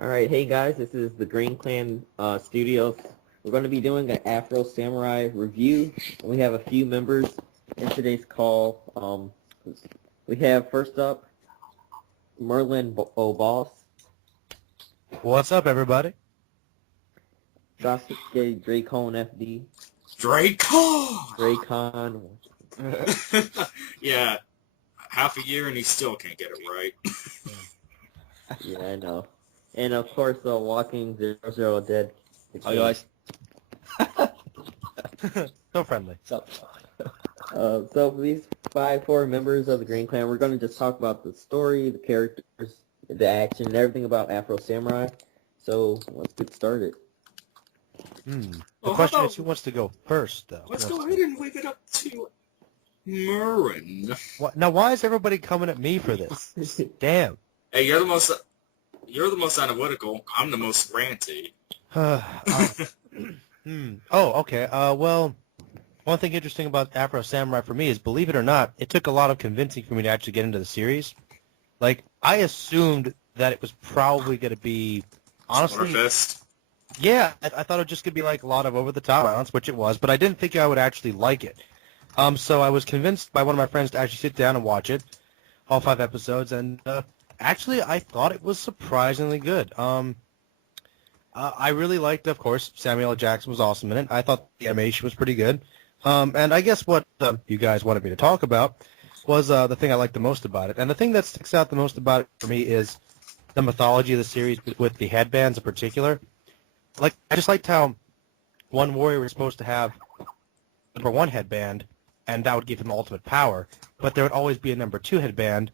Alright, hey guys, this is the Studios. We're going to be doing an Afro Samurai review. We have a few members in today's call. We have first up Merlin Boss, What's up, everybody? Sasuke Dracon FD, Dracon! Dracon. Yeah, half a year and he still can't get it right. Yeah, I know. And of course, Walking 00 Dead. Hi guys. So friendly. What's up? So for these four members of the Green Clan, we're going to just talk about the story, the characters, the action, and everything about Afro Samurai. So let's get started. The Well, question how is, who wants to go first, though? Let's go ahead and leave it up to Murrin. Now, why is everybody coming at me for this? Damn. Hey, you're the most analytical. I'm the most ranty. Oh, okay. Well, one thing interesting about Afro Samurai for me is, believe it or not, it took a lot of convincing for me to actually get into the series. Like, I assumed that it was probably going to be, honestly... Slaughterfest. Yeah, I thought it was just going to be like a lot of over-the-top violence, which it was, but I didn't think I would actually like it. So I was convinced by one of my friends to actually sit down and watch it, all 5 episodes, and actually I thought it was surprisingly good. I really liked, of course, Samuel L. Jackson was awesome in it. I thought the animation was pretty good. And I guess what you guys wanted me to talk about was the thing I liked the most about it. And the thing that sticks out the most about it for me is the mythology of the series with the headbands in particular. Like, I just liked how one warrior was supposed to have number 1 headband, and that would give him ultimate power, but there would always be a number 2 headband,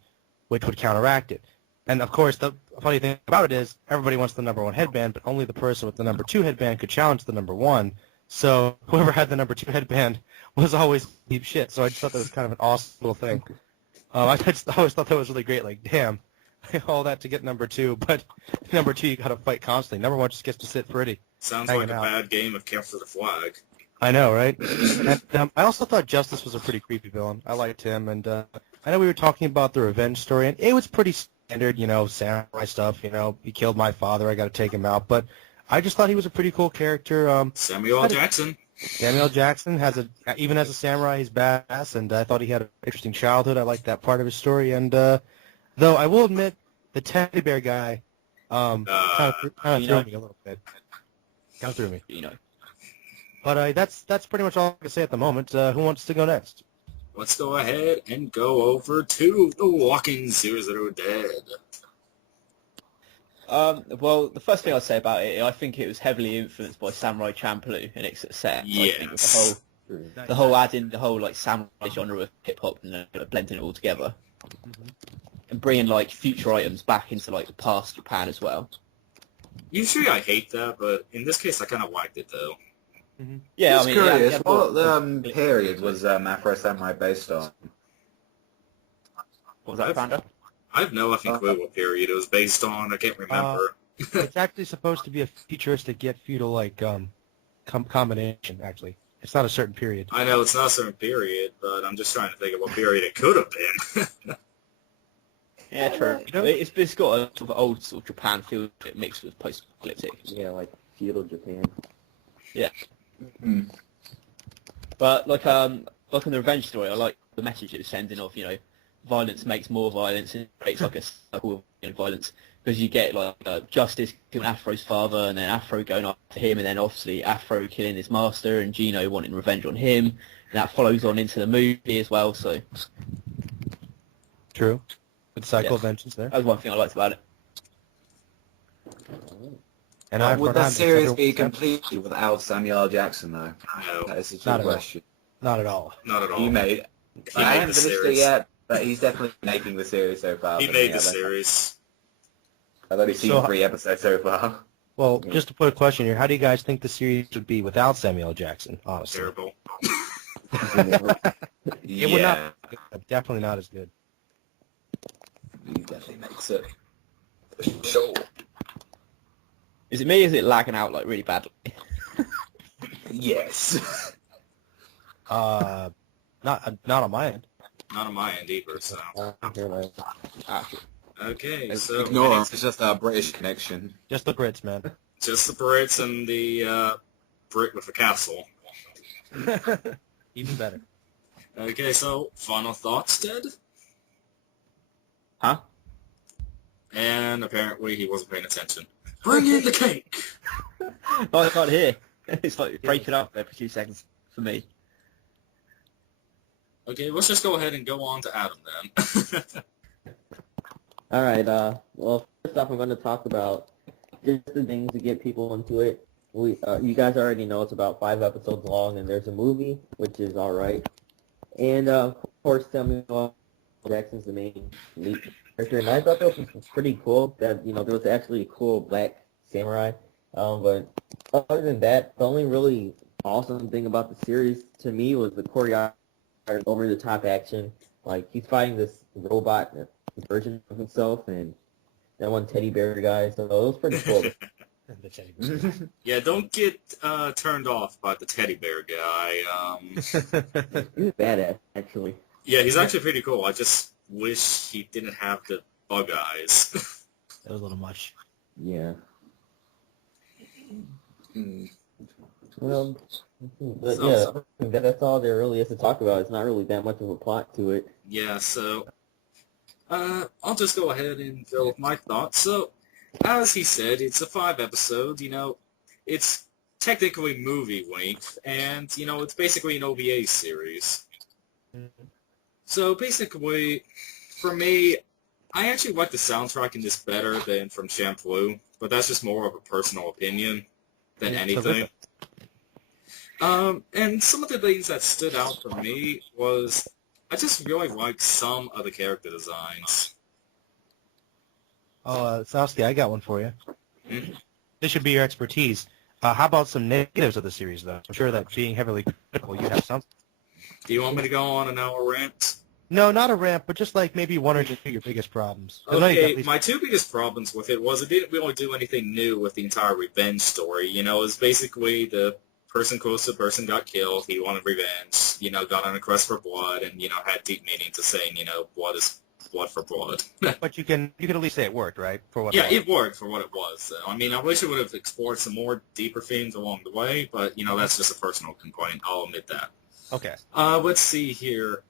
which would counteract it. And, of course, the funny thing about it is everybody wants the number 1 headband, but only the person with the number 2 headband could challenge the number 1. So whoever had the number 2 headband was always deep shit. So I just thought that was kind of an awesome little thing. I just always thought that was really great. Like, damn, all that to get number 2, but number 2 you got to fight constantly. Number 1 just gets to sit pretty. Sounds hanging like a out. bad game of Capture the Flag. I know, right? And I also thought Justice was a pretty creepy villain. I liked him, and I know we were talking about the revenge story, and it was pretty standard, samurai stuff. He killed my father, I got to take him out. But I just thought he was a pretty cool character. Samuel L. Jackson. Samuel L. Jackson even as a samurai, he's badass, and I thought he had an interesting childhood. I liked that part of his story, and though I will admit, the teddy bear guy kind of threw me a little bit. Kind of threw me. But that's pretty much all I can say at the moment. Who wants to go next? Let's go ahead and go over to The Walking 00 Dead. Well, the first thing I'd say about it, I think it was heavily influenced by Samurai Champloo and its success. Yes. I think the whole adding the whole samurai genre of hip hop and blending it all together, and bringing future items back into the past Japan as well. Usually I hate that, but in this case I kind of liked it though. Yeah, Just curious, what period was Afro Samurai based on? What was that, Panda? I have no effing clue what period it was based on. I can't remember. It's actually supposed to be a futuristic yet feudal combination. Actually, it's not a certain period. I know it's not a certain period, but I'm just trying to think of what period it could have been. Yeah, true. It's got a sort of old sort of Japan feel mixed with post-apocalyptic. Yeah, like feudal Japan. Yeah. But in the revenge story, I like the message it was sending of, violence makes more violence, and it creates a cycle of violence, because you get Justice killing Afro's father, and then Afro going after him, and then obviously Afro killing his master, and Gino wanting revenge on him, and that follows on into the movie as well. So True. Good cycle of vengeance there. that was one thing I liked about it. And Would that series be completely without Samuel L. Jackson, though? No, That is a Not true at all. question. Not at all. not at all. I haven't finished it yet, but he's definitely making the series so far. He made the series. I've only seen 3 episodes so far. Well, just to put a question here, how do you guys think the series would be without Samuel L. Jackson? Honestly, Terrible. it would not. Definitely not as good. He definitely makes it. For sure. Is it me, or is it lagging out really badly? Yes. Not on my end. Not on my end either, so. Ah, Okay, so Ignore him. It's just a British connection. Just the Brits, man. just the Brits and the Brit with the castle. Even better. Okay, so final thoughts, Ted? Huh? And apparently he wasn't paying attention. Bring in the cake! Oh, I can't hear. It's like breaking up every 2 seconds for me. Okay, let's just go ahead and go on to Adam then. All right. Well, first off, I'm going to talk about just the things to get people into it. You guys already know it's about 5 episodes long, and there's a movie, which is all right. And of course, Samuel L. Jackson's the main lead character, and I thought that was pretty cool. That there was actually a cool black samurai. But other than that, the only really awesome thing about the series to me was the choreography, over the top action. Like he's fighting this robot version of himself, and that one teddy bear guy. So it was pretty cool. The teddy bear. Yeah, don't get turned off by the teddy bear guy. He was badass, actually. Yeah, he's actually pretty cool. I just wish he didn't have the bug eyes. That was a little much. Yeah. Hmm. Well, but So- yeah, that's all there really is to talk about. It's not really that much of a plot to it. Yeah, so I'll just go ahead and fill with my thoughts. So, as he said, it's a 5 episode, it's technically movie length, and, it's basically an OVA series. So, basically, for me, I actually like the soundtrack in this better than from Shampoo, but that's just more of a personal opinion than Yeah, anything. And some of the things that stood out for me was I just really liked some of the character designs. Oh, Sowski, I got one for you. Mhm. This should be your expertise. How about some negatives of the series, though? I'm sure that being heavily critical, you have some. Do you want me to go on an hour rant? No, not a rant, but just like maybe one or two of your biggest problems. 'Cause I know you got Okay, at least- my 2 biggest problems with it was it didn't really do anything new with the entire revenge story. It was basically the person close to the person got killed, he wanted revenge, got on a quest for blood, and, had deep meaning to saying, blood is blood for blood. But you can at least say it worked, right? For what? Yeah, it was. it worked for what it was. So, I wish it would have explored some more deeper themes along the way, but, that's just a personal complaint. I'll admit that. Okay. Let's see here.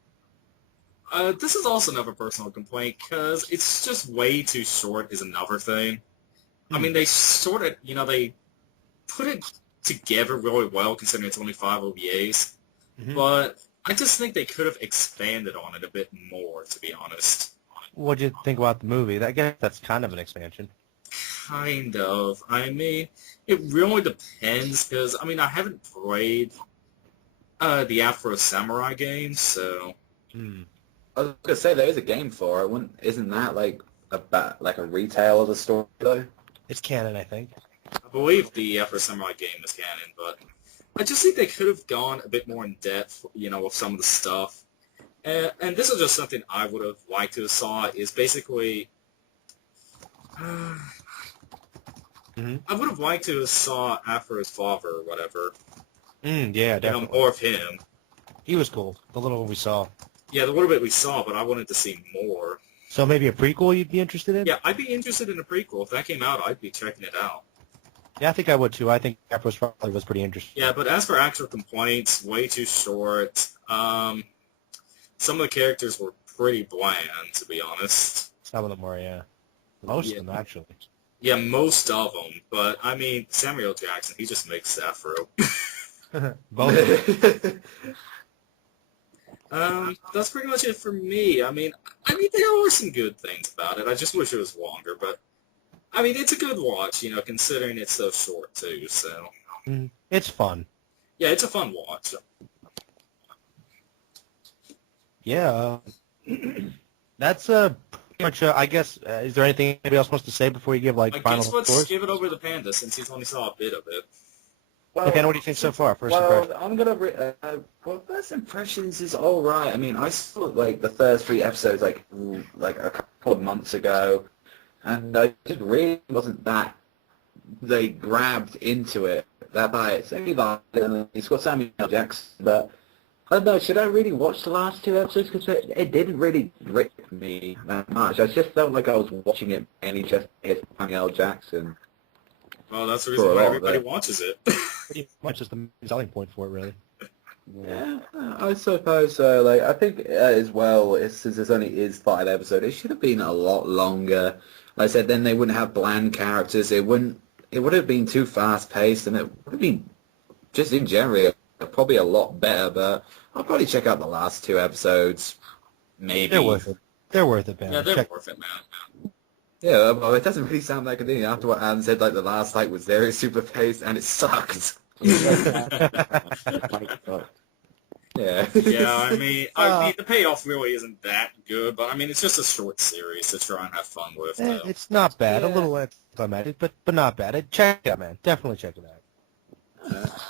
This is also another personal complaint, because it's just way too short is another thing. They sort of, they put it together really well, considering it's only 5 OVAs, but I just think they could have expanded on it a bit more, to be honest. What'd you think about the movie? I guess that's kind of an expansion. Kind of. It really depends, because, I haven't played the Afro Samurai game, so... I was gonna say there is a game for it. Isn't that like a retale of the story though? It's canon, I think. I believe the Afro Samurai game is canon, but I just think they could have gone a bit more in depth, with some of the stuff. And this is just something I would have liked to have saw, is basically... I would have liked to have saw Afro's father or whatever. Yeah, definitely. More of him. He was cool. The little we saw. Yeah, the little bit we saw, but I wanted to see more. So maybe a prequel you'd be interested in? Yeah, I'd be interested in a prequel. If that came out, I'd be checking it out. Yeah, I think I would too. I think Afro's probably was pretty interesting. Yeah, but as for actual complaints, way too short. Some of the characters were pretty bland, to be honest. Some of them were, yeah. Most of them, actually. Yeah, most of them. But, Samuel Jackson, he just makes Afro. Both. That's pretty much it for me. There are some good things about it. I just wish it was longer, but, it's a good watch, considering it's so short, too, so. It's fun. Yeah, it's a fun watch. Yeah. That's pretty much, I guess, is there anything anybody else wants to say before you give, I final guess let's scores? give it over to Panda, since he's only saw a bit of it. Well, Okay, what do you think so far? First impression. I'm gonna. First impressions is all right. I saw the first 3 episodes a couple of months ago, and I just really wasn't that. They grabbed into it that by it's only it's got Samuel L. Jackson, but I don't know, should I really watch the last 2 episodes? Because it didn't really grip me that much. I just felt like I was watching it mainly just to hear Samuel L. Jackson. Well, that's the For reason a why lot, everybody but- watches it. Pretty much just the main selling point for it, really. Yeah, I suppose so. Like, I think as well, since this only is 5 episodes, it should have been a lot longer. Like I said, then they wouldn't have bland characters. It would have been too fast paced, and it would have been just in general probably a lot better. But I'll probably check out the last 2 episodes. Maybe. They're worth it. They're worth it, man. Yeah, they're Check- worth it, man. Yeah, well, it doesn't really sound that good after what Adam said. Like the last was very super paced, and it sucked. Yeah. Yeah, I mean, the payoff really isn't that good, but I mean, it's just a short series to try and have fun with. It's not bad. A Yeah. little anticlimactic, but not bad. Check it out, man. Definitely check it out.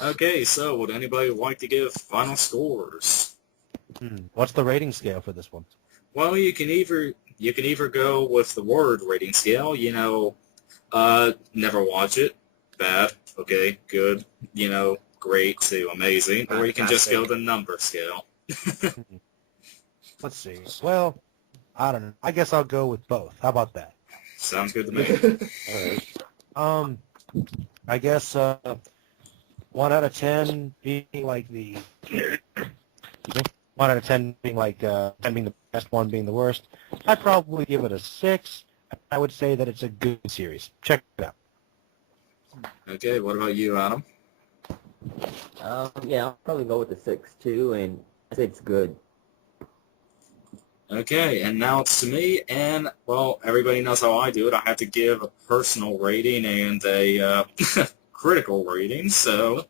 Okay, so would anybody like to give final scores? What's the rating scale for this one? Well, you can either go with the word rating scale, never watch it, bad, okay, good, great to amazing, or you can just go the number scale. Let's see. Well, I don't know. I guess I'll go with both. How about that? Sounds good to me. Alright. I guess 1 out of 10 being like the 1 out of 10 being like 10 being the best, 1 being the worst. I'd probably give it a 6. I would say that it's a good series. Check it out. Okay, what about you, Adam? Yeah, I'll probably go with the 6 too, and I say it's good. Okay, and now it's to me, and, well, everybody knows how I do it. I have to give a personal rating and a critical rating, so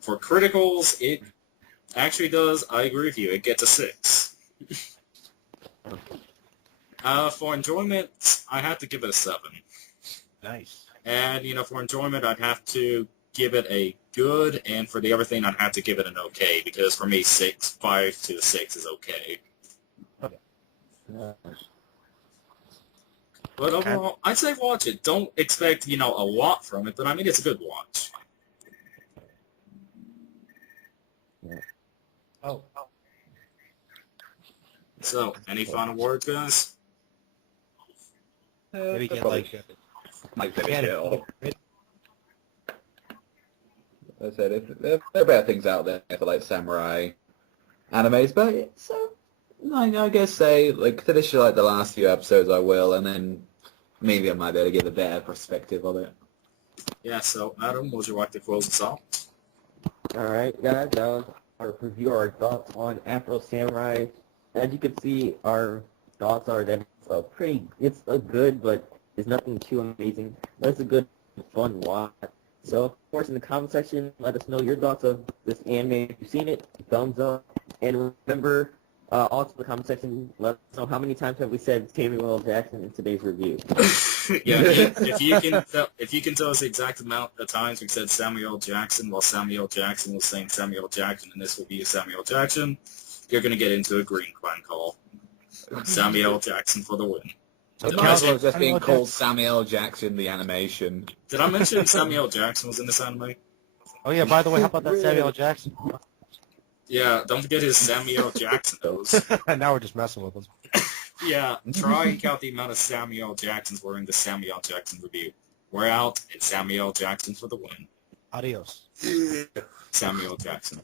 for criticals, it actually does, I agree with you, it gets a 6. For enjoyment, I have to give it a 7. Nice. And, for enjoyment, I'd have to give it a good, and for the other thing, I'd have to give it an okay, because for me, 5 to 6 is okay. But overall, I'd say watch it. Don't expect, a lot from it, but I mean, it's a good watch. Oh. So, any final words, guys? Maybe get like Might finish yeah, it off. I said, if there are better things out there for like samurai animes, but so I guess say like finish like the last few episodes I will, and then maybe I might be able to get a better perspective of it. Yeah, so Adam, would you like to close us out? Alright, guys, that was our review, our thoughts on Afro Samurai. As you can see, our thoughts are that it's a good, but it's nothing too amazing. But it's a good, fun watch. So, of course, in the comment section, let us know your thoughts of this anime. If you've seen it, thumbs up. And remember, also in the comment section, let us know how many times have we said Samuel L. Jackson in today's review. Yeah, if you can tell us the exact amount of times we said Samuel L. Jackson while Samuel L. Jackson was saying Samuel L. Jackson in this review, Samuel L. Jackson, you're going to get into a Green Clan call. Samuel L. Jackson for the win. It might as well just being called Samuel L. Jackson the animation. Did I mention Samuel L. Jackson was in this anime? Oh yeah, by the way, how about that Samuel L. Jackson? Yeah, don't forget his Samuel L. Jackson nose. Now we're just messing with him. Yeah, try and count the amount of Samuel L. Jacksons were in the Samuel L. Jackson review. We're out. It's Samuel L. Jackson for the win. Adios. Samuel L. Jackson.